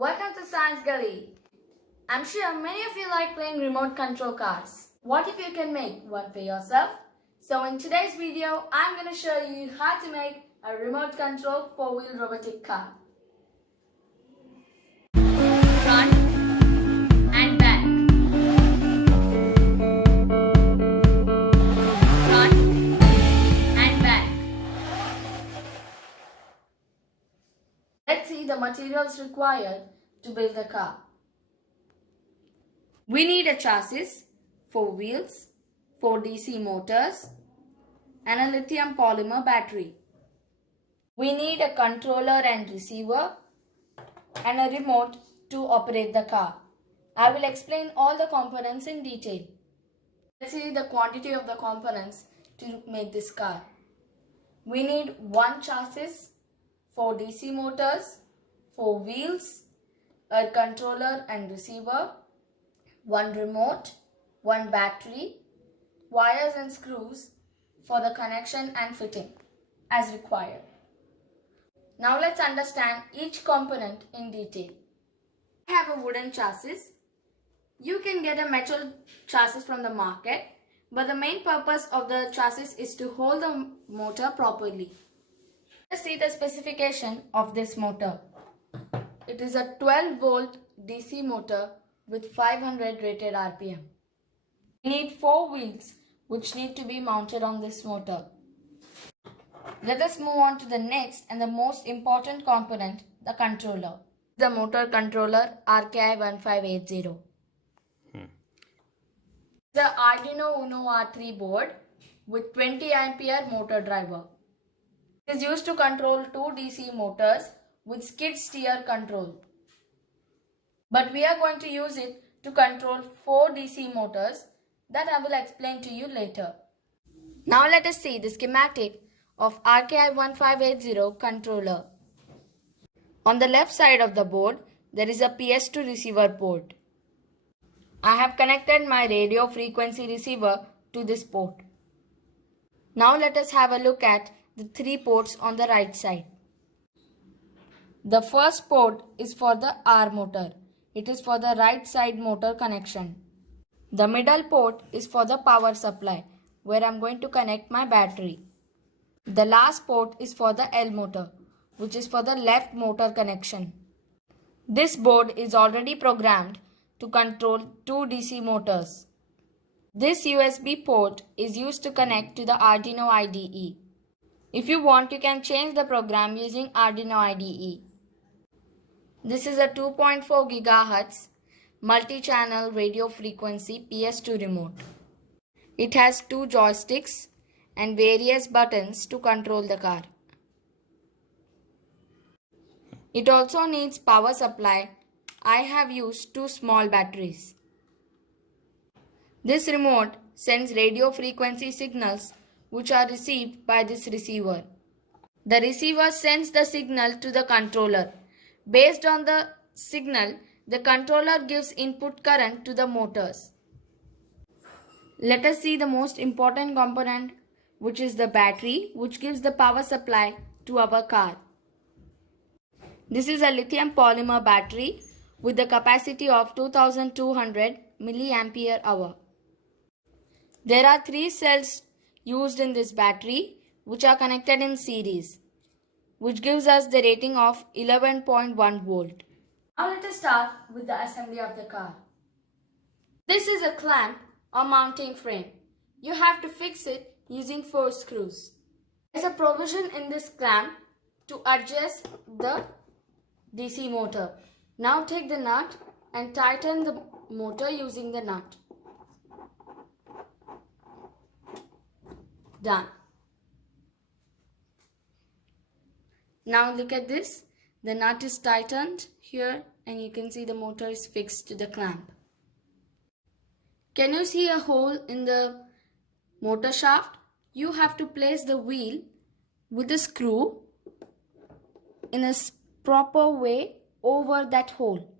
Welcome to Science Gully. I'm sure many of you like playing remote control cars. What if you can make one for yourself? So in today's video, I'm going to show you how to make a remote control 4-wheel robotic car. Front and back. Front and back. Let's see the materials required to build the car. We need a chassis, 4 wheels, 4 DC motors, and a lithium polymer battery. We need a controller and receiver and a remote to operate the car. I will explain all the components in detail. Let's see the quantity of the components to make this car. We need 1 chassis, 4 DC motors, 4 wheels, a controller and receiver, 1 remote, 1 battery, wires and screws for the connection and fitting as required. Now let's understand each component in detail. I have a wooden chassis. You can get a metal chassis from the market, but the main purpose of the chassis is to hold the motor properly. Let's see the specification of this motor. It is a 12-volt DC motor with 500 rated RPM. We need 4 wheels which need to be mounted on this motor. Let us move on to the next and the most important component, the controller. The motor controller RKI1580. The Arduino UNO R3 board with 20 ampere motor driver. It is used to control 2 DC motors with skid steer control. But we are going to use it to control 4 DC motors that I will explain to you later. Now let us see the schematic of RKI1580 controller. On the left side of the board, there is a PS2 receiver port. I have connected my radio frequency receiver to this port. Now let us have a look at the 3 ports on the right side. The first port is for the R motor. It is for the right side motor connection. The middle port is for the power supply, where I am going to connect my battery. The last port is for the L motor, which is for the left motor connection. This board is already programmed to control 2 DC motors. This USB port is used to connect to the Arduino IDE. If you want, you can change the program using Arduino IDE. This is a 2.4 GHz multi-channel radio frequency PS2 remote. It has 2 joysticks and various buttons to control the car. It also needs power supply. I have used 2 small batteries. This remote sends radio frequency signals which are received by this receiver. The receiver sends the signal to the controller. Based on the signal, the controller gives input current to the motors. Let us see the most important component, which is the battery, which gives the power supply to our car. This is a lithium polymer battery with the capacity of 2200 mAh. There are 3 cells used in this battery which are connected in series, which gives us the rating of 11.1 volt. Now let us start with the assembly of the car. This is a clamp or mounting frame. You have to fix it using 4 screws. There is a provision in this clamp to adjust the DC motor. Now take the nut and tighten the motor using the nut. Done. Now look at this. The nut is tightened here and you can see the motor is fixed to the clamp. Can you see a hole in the motor shaft? You have to place the wheel with the screw in a proper way over that hole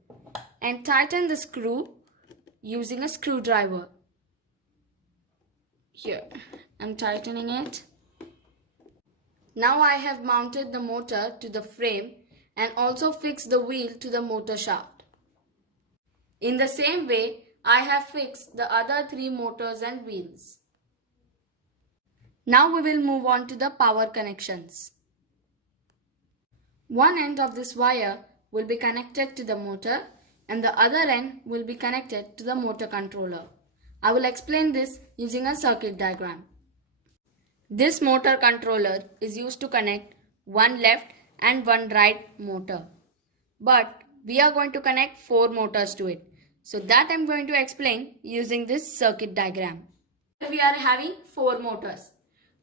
and tighten the screw using a screwdriver. Here, I'm tightening it. Now I have mounted the motor to the frame and also fix the wheel to the motor shaft. In the same way, I have fixed the other 3 motors and wheels. Now we will move on to the power connections. One end of this wire will be connected to the motor and the other end will be connected to the motor controller. I will explain this using a circuit diagram. This motor controller is used to connect one left and one right motor. But we are going to connect 4 motors to it. So that I am going to explain using this circuit diagram. We are having 4 motors.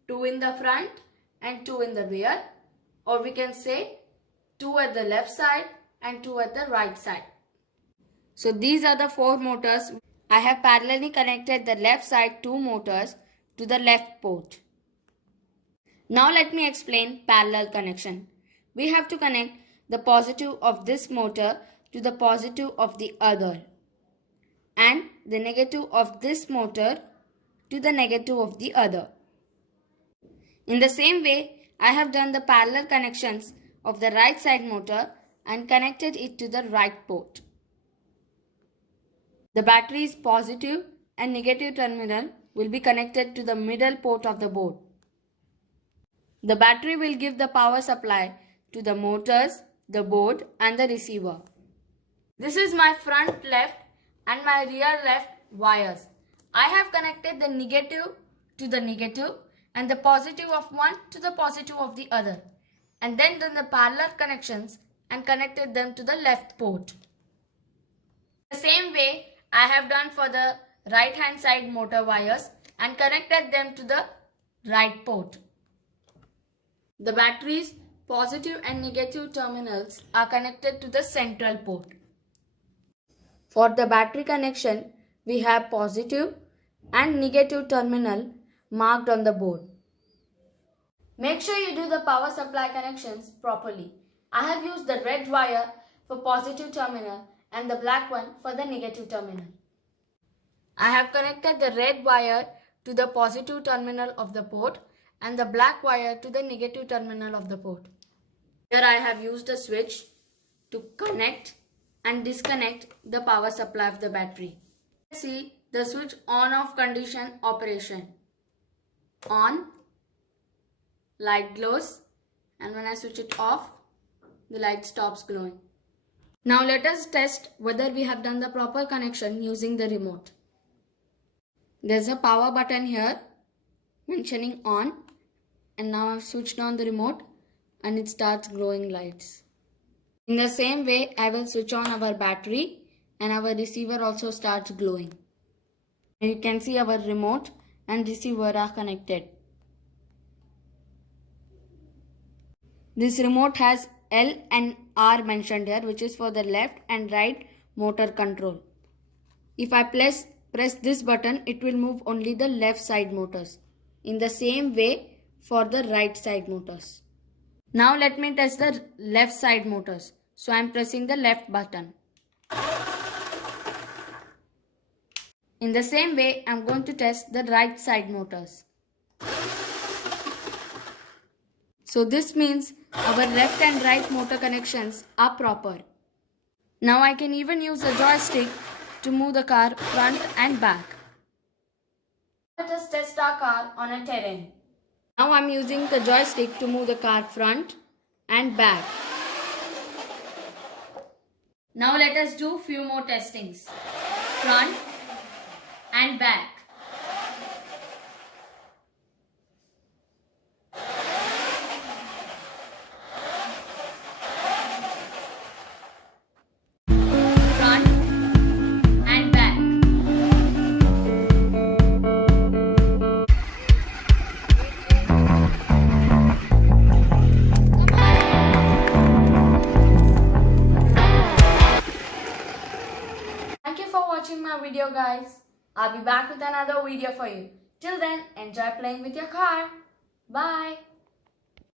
2 in the front and 2 in the rear, or we can say 2 at the left side and 2 at the right side. So these are the 4 motors. I have parallelly connected the left side 2 motors to the left port. Now let me explain parallel connection. We have to connect the positive of this motor to the positive of the other and the negative of this motor to the negative of the other. In the same way, I have done the parallel connections of the right side motor and connected it to the right port. The battery's positive and negative terminal will be connected to the middle port of the board. The battery will give the power supply to the motors, the board and the receiver. This is my front left and my rear left wires. I have connected the negative to the negative and the positive of one to the positive of the other, and then done the parallel connections and connected them to the left port. The same way I have done for the right hand side motor wires and connected them to the right port. The battery's positive and negative terminals are connected to the central port. For the battery connection, we have positive and negative terminal marked on the board. Make sure you do the power supply connections properly. I have used the red wire for positive terminal and the black one for the negative terminal. I have connected the red wire to the positive terminal of the port and the black wire to the negative terminal of the port. Here I have used a switch to connect and disconnect the power supply of the battery. Let's see the switch on-off condition operation. On, light glows, and when I switch it off, the light stops glowing. Now let us test whether we have done the proper connection using the remote. There's a power button here mentioning on, and now I've switched on the remote and it starts glowing lights. In the same way, I will switch on our battery and our receiver also starts glowing. You can see our remote and receiver are connected. This remote has L and R mentioned here, which is for the left and right motor control. If I press this button, it will move only the left side motors. In the same way for the right side motors. Now let me test the left side motors. So I am pressing the left button. In the same way, I am going to test the right side motors. So this means our left and right motor connections are proper. Now I can even use a joystick to move the car front and back. Let us test our car on a terrain. Now I am using the joystick to move the car front and back. Now let us do few more testings. Front and back. Front and back. Thank you for watching my video, guys. I'll be back with another video for you. Till then, enjoy playing with your car. Bye.